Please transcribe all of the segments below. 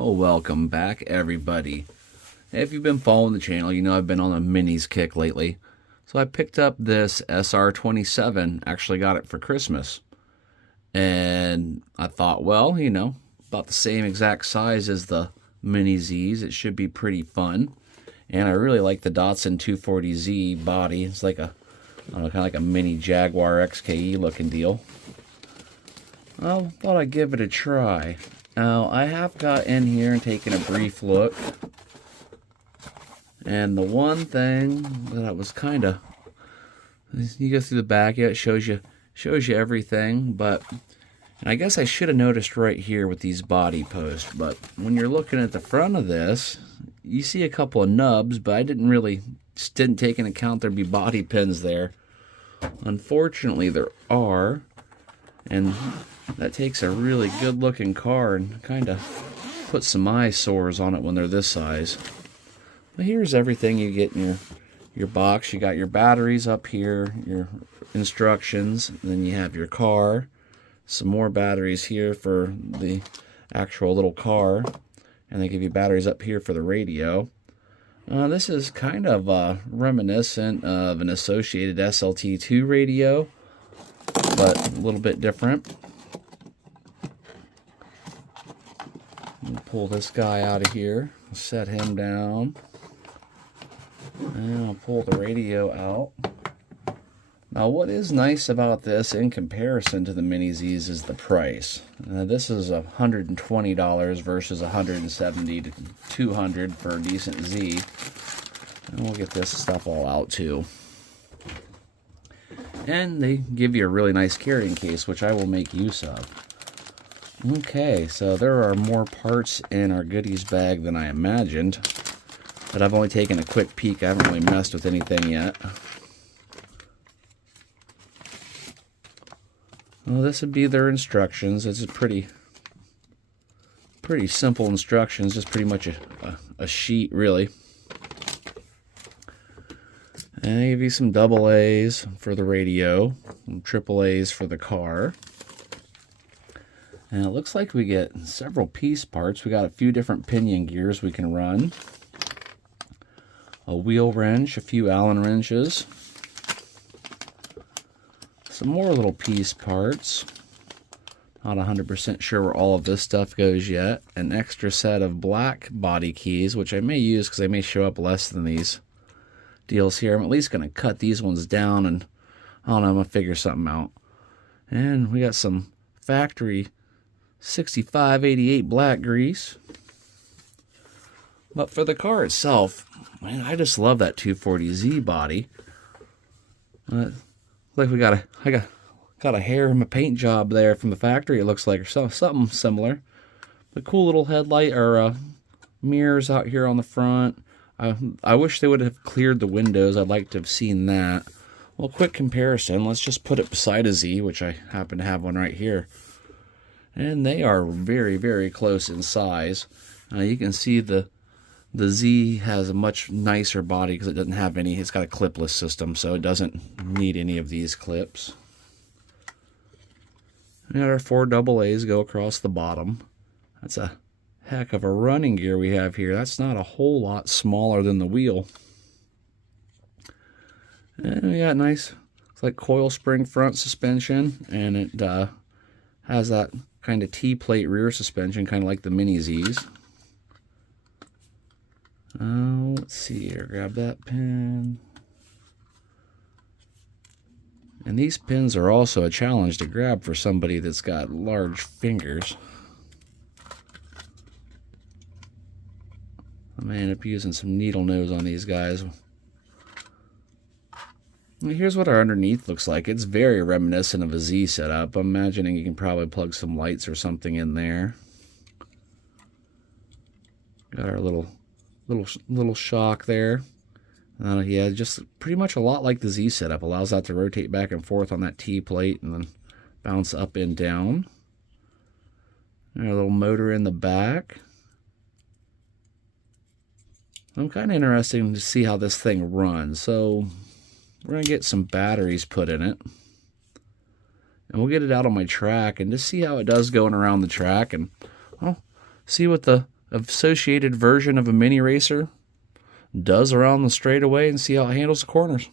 Oh, welcome back, everybody. If you've been following the channel, you know I've been on a minis kick lately. So I picked up this SR27, actually got it for Christmas. And I thought, well, about the same exact size as the Mini Zs. It should be pretty fun. And I really like the Datsun 240Z body. It's like a, I don't know, kind of like a mini Jaguar XKE looking deal. I thought I'd give it a try. Now, I have got in here and taken a brief look. And the one thing that I was kind of, you go through the back, yeah, it shows you everything, but and I guess I should have noticed right here with these body posts, but when you're looking at the front of this, you see a couple of nubs, but I didn't take into account there'd be body pins there. Unfortunately, there are, and that takes a really good looking car and kind of puts some eyesores on it when they're this size. But here's everything you get in your box. You got your batteries up here, your instructions, and then you have your car, some more batteries here for the actual little car, and they give you batteries up here for the radio. This is kind of reminiscent of an associated SLT2 radio, but a little bit different. Pull this guy out of here, set him down, and I'll pull the radio out. Now, what is nice about this in comparison to the Mini Zs is the price. This is $120 versus $170 to $200 for a decent Z. And we'll get this stuff all out too. And they give you a really nice carrying case, which I will make use of. Okay, so there are more parts in our goodies bag than I imagined, but I've only taken a quick peek. I haven't really messed with anything yet. Well, this would be their instructions. It's pretty simple instructions, just pretty much a sheet, really. And they give you some double A's for the radio, and triple A's for the car. And it looks like we get several piece parts. We got a few different pinion gears we can run. A wheel wrench, a few Allen wrenches. Some more little piece parts. Not 100% sure where all of this stuff goes yet. An extra set of black body keys, which I may use because they may show up less than these deals here. I'm at least going to cut these ones down and, I don't know, I'm going to figure something out. And we got some factory 6588 black grease. But for the car itself, man, I just love that 240Z body. Like I got a hair in my paint job there from the factory. It looks like, or something similar. But cool little headlight or mirrors out here on the front. I wish they would have cleared the windows. I'd like to have seen that. Well, quick comparison. Let's just put it beside a Z, which I happen to have one right here. And they are very, very close in size. You can see the Z has a much nicer body because it doesn't have any. It's got a clipless system, so it doesn't need any of these clips. And our 4 double A's go across the bottom. That's a heck of a running gear we have here. That's not a whole lot smaller than the wheel. And we got nice, it's like coil spring front suspension, and it has that kind of T-plate rear suspension, kind of like the Mini Zs. Let's see here, grab that pin. And these pins are also a challenge to grab for somebody that's got large fingers. I may end up using some needle nose on these guys. And here's what our underneath looks like. It's very reminiscent of a Z setup. I'm imagining you can probably plug some lights or something in there. Got our little shock there. Yeah, just pretty much a lot like the Z setup. Allows that to rotate back and forth on that T plate and then bounce up and down. And a little motor in the back. I'm kind of interested to see how this thing runs. So we're going to get some batteries put in it. And we'll get it out on my track and just see how it does going around the track. And I'll see what the associated version of a mini racer does around the straightaway and see how it handles the corners.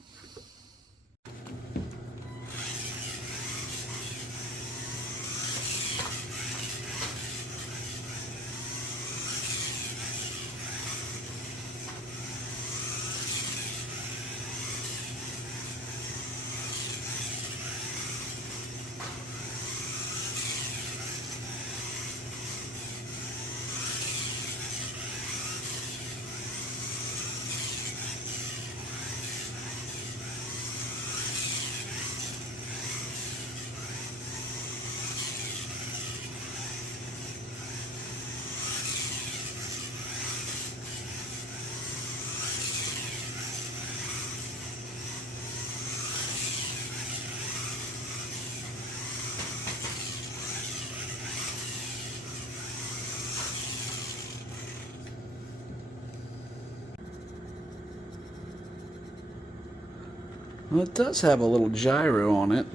Well, it does have a little gyro on it.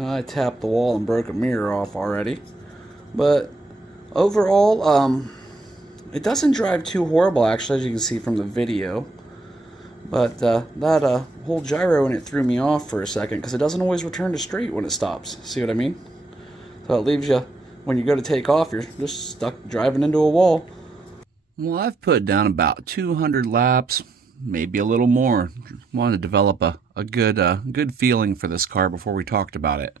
I tapped the wall and broke a mirror off already. But overall, it doesn't drive too horrible, actually, as you can see from the video. But that whole gyro in it threw me off for a second, because it doesn't always return to straight when it stops. See what I mean? So it leaves you, when you go to take off, you're just stuck driving into a wall. Well, I've put down about 200 laps, maybe a little more. Wanted to develop a good feeling for this car before we talked about it.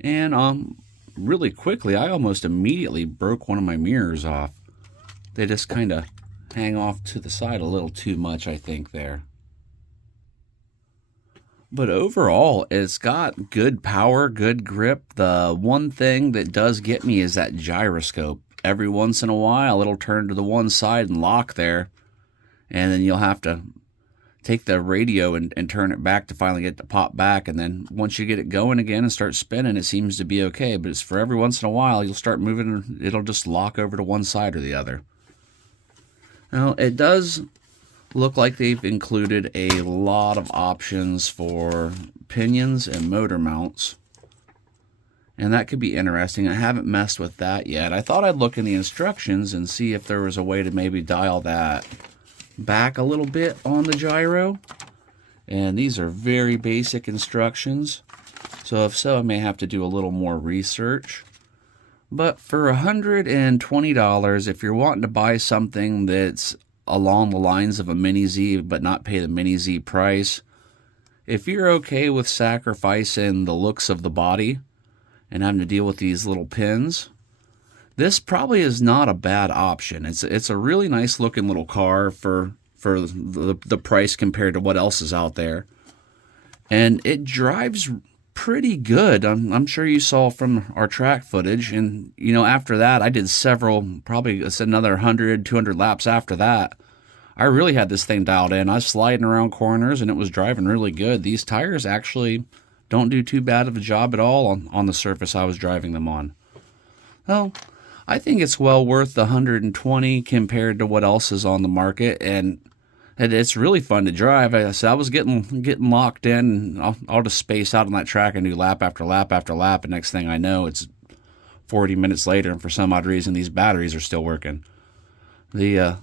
And really quickly, I almost immediately broke one of my mirrors off. They just kind of hang off to the side a little too much, I think, there. But overall, it's got good power, good grip. The one thing that does get me is that gyroscope. Every once in a while, it'll turn to the one side and lock there. And then you'll have to take the radio and turn it back to finally get it to pop back. And then once you get it going again and start spinning, it seems to be okay. But it's for every once in a while, you'll start moving and it'll just lock over to one side or the other. Now, it does look like they've included a lot of options for pinions and motor mounts. And that could be interesting. I haven't messed with that yet. I thought I'd look in the instructions and see if there was a way to maybe dial that back a little bit on the gyro. And these are very basic instructions. So if so, I may have to do a little more research. But for $120, if you're wanting to buy something that's along the lines of a Mini Z but not pay the Mini Z price, if you're okay with sacrificing the looks of the body and having to deal with these little pins, this probably is not a bad option. It's a really nice looking little car for the price compared to what else is out there. And it drives pretty good. I'm sure you saw from our track footage. And, you know, after that, I did several, probably it's another 100, 200 laps after that. I really had this thing dialed in. I was sliding around corners and it was driving really good. These tires actually don't do too bad of a job at all on the surface I was driving them on. Well, I think it's well worth the $120 compared to what else is on the market, and it's really fun to drive. I was getting locked in, and I'll just space out on that track and do lap after lap after lap, and next thing I know, it's 40 minutes later, and for some odd reason, these batteries are still working. I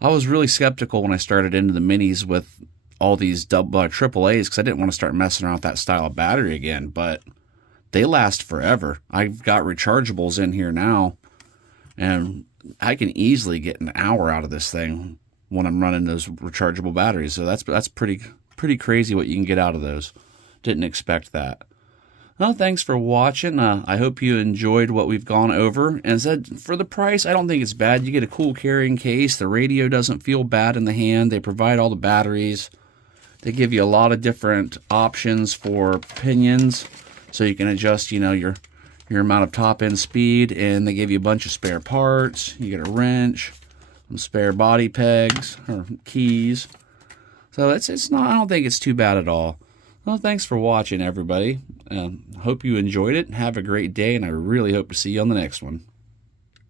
was really skeptical when I started into the minis with all these AAAs because I didn't want to start messing around with that style of battery again, but they last forever. I've got rechargeables in here now, and I can easily get an hour out of this thing when I'm running those rechargeable batteries. So that's pretty crazy what you can get out of those. Didn't expect that. Well, thanks for watching. I hope you enjoyed what we've gone over. And said for the price, I don't think it's bad. You get a cool carrying case. The radio doesn't feel bad in the hand. They provide all the batteries. They give you a lot of different options for pinions, so you can adjust, you know, your amount of top end speed. And they give you a bunch of spare parts. You get a wrench, some spare body pegs or keys. So it's not. I don't think it's too bad at all. Well, thanks for watching, everybody. Hope you enjoyed it. Have a great day, and I really hope to see you on the next one.